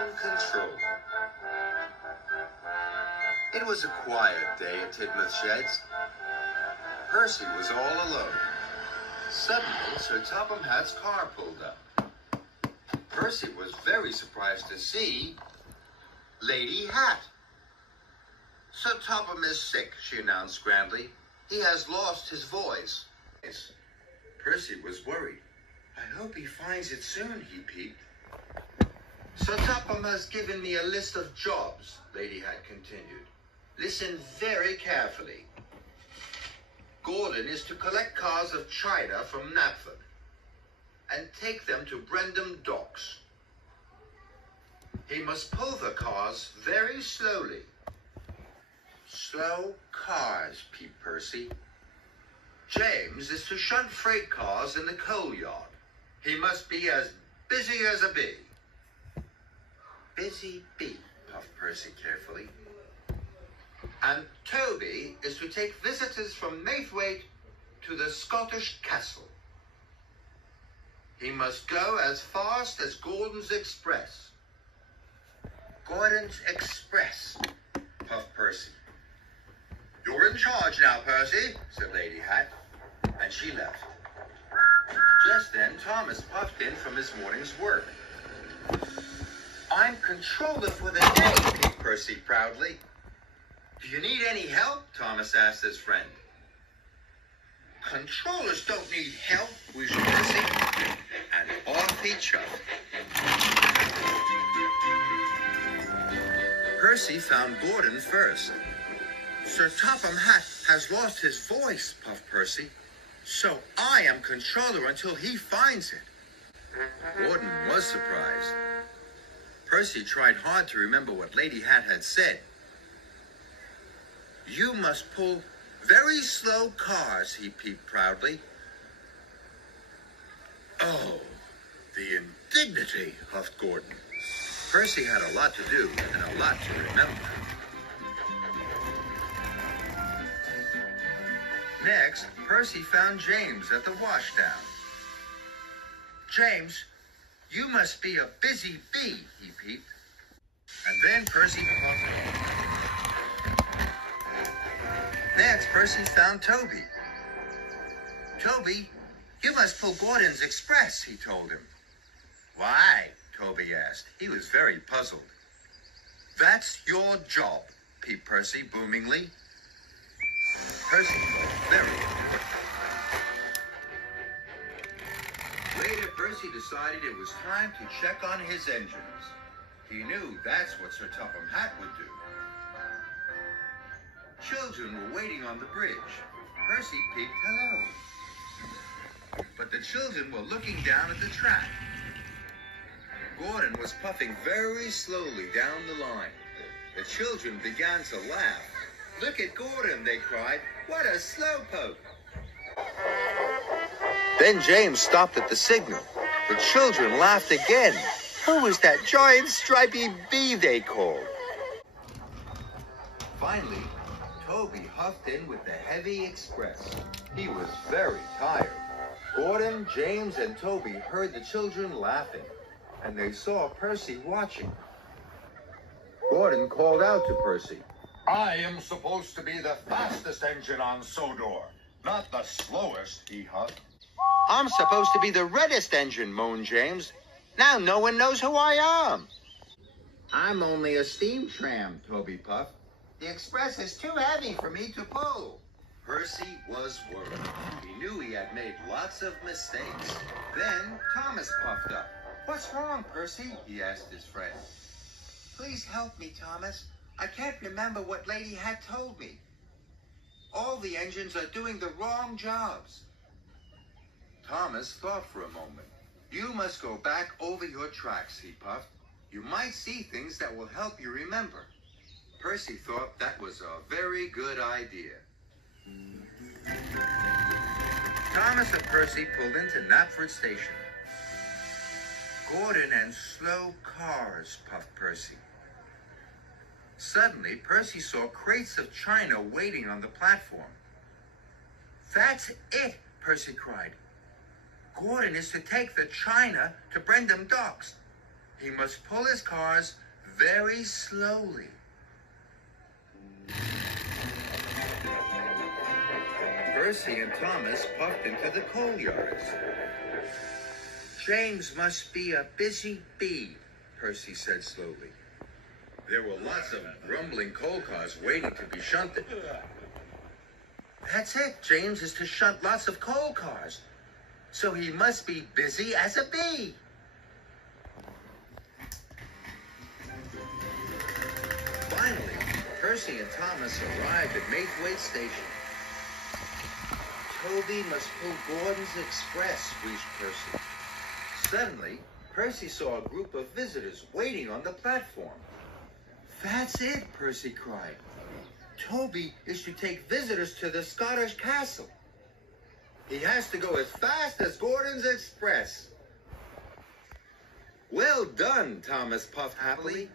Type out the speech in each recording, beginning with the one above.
in control. It was a quiet day at Tidmouth Sheds. Percy was all alone. Suddenly, Sir Topham Hatt's car pulled up. Percy was very surprised to see Lady Hat. Sir Topham is sick, she announced grandly. He has lost his voice. Percy was worried. I hope he finds it soon, he peeped. Sir Topham has given me a list of jobs, Lady Hat continued. Listen very carefully. Gordon is to collect cars of china from Knapford and take them to Brendam Docks. He must pull the cars very slowly. Slow cars, peeped Percy. James is to shunt freight cars in the coal yard. He must be as busy as a bee. Busy bee, puffed Percy carefully. And Toby is to take visitors from Maithwaite to the Scottish castle. He must go as fast as Gordon's Express. Gordon's Express, puffed Percy. You're in charge now, Percy, said Lady Hat, and she left. Just then, Thomas puffed in from his morning's work. I'm controller for the day, peeped Percy proudly. Do you need any help? Thomas asked his friend. Controllers don't need help, wheezed Percy, and off he chuffed. Percy found Gordon first. Sir Topham Hatt has lost his voice, puffed Percy, so I am controller until he finds it. Gordon was surprised. Percy tried hard to remember what Lady Hat had said. You must pull very slow cars, he peeped proudly. Oh, the indignity, huffed Gordon. Percy had a lot to do and a lot to remember. Next, Percy found James at the washdown. James, you must be a busy bee, he peeped. And then Percy puffed. Next, Percy found Toby. Toby, you must pull Gordon's Express, he told him. Why? Toby asked. He was very puzzled. That's your job, peeped Percy boomingly. Percy felt very important. Later, Percy decided it was time to check on his engines. He knew that's what Sir Topham Hatt would do. Children were waiting on the bridge. Percy peeped hello. But the children were looking down at the track. Gordon was puffing very slowly down the line. The children began to laugh. Look at Gordon, they cried. What a slowpoke. Then James stopped at the signal. The children laughed again. Who was that giant stripy bee they called? Finally, Toby huffed in with the heavy express. He was very tired. Gordon, James, and Toby heard the children laughing, and they saw Percy watching. Gordon called out to Percy. I am supposed to be the fastest engine on Sodor, not the slowest, he huffed. I'm supposed to be the reddest engine, moaned James. Now no one knows who I am. I'm only a steam tram, Toby puffed. The express is too heavy for me to pull. Percy was worried. He knew he had made lots of mistakes. Then Thomas puffed up. What's wrong, Percy? He asked his friend. Please help me, Thomas. I can't remember what Lady Hat told me. All the engines are doing the wrong jobs. Thomas thought for a moment. You must go back over your tracks, he puffed. You might see things that will help you remember. Percy thought that was a very good idea. Thomas and Percy pulled into Knapford Station. Gordon and slow cars, puffed Percy. Suddenly, Percy saw crates of china waiting on the platform. That's it, Percy cried. Gordon is to take the china to Brendam Docks. He must pull his cars very slowly. Percy and Thomas puffed into the coal yards. James must be a busy bee, Percy said slowly. There were lots of rumbling coal cars waiting to be shunted. That's it. James is to shunt lots of coal cars. So he must be busy as a bee. Finally, Percy and Thomas arrived at Maithwaite Station. Toby must pull Gordon's Express, wheezed Percy. Suddenly, Percy saw a group of visitors waiting on the platform. That's it, Percy cried. Toby is to take visitors to the Scottish castle. He has to go as fast as Gordon's Express. Well done, Thomas puffed happily.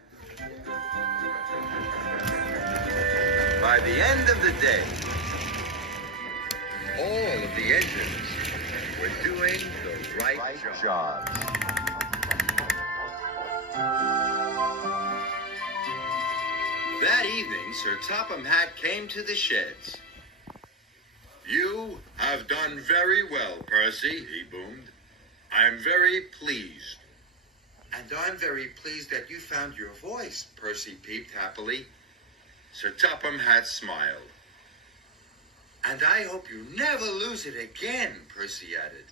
By the end of the day, all of the engines were doing the right job. That evening, Sir Topham Hatt came to the sheds. You have done very well, Percy, he boomed. I'm very pleased. And I'm very pleased that you found your voice, Percy peeped happily. Sir Topham Hatt smiled. And I hope you never lose it again, Percy added.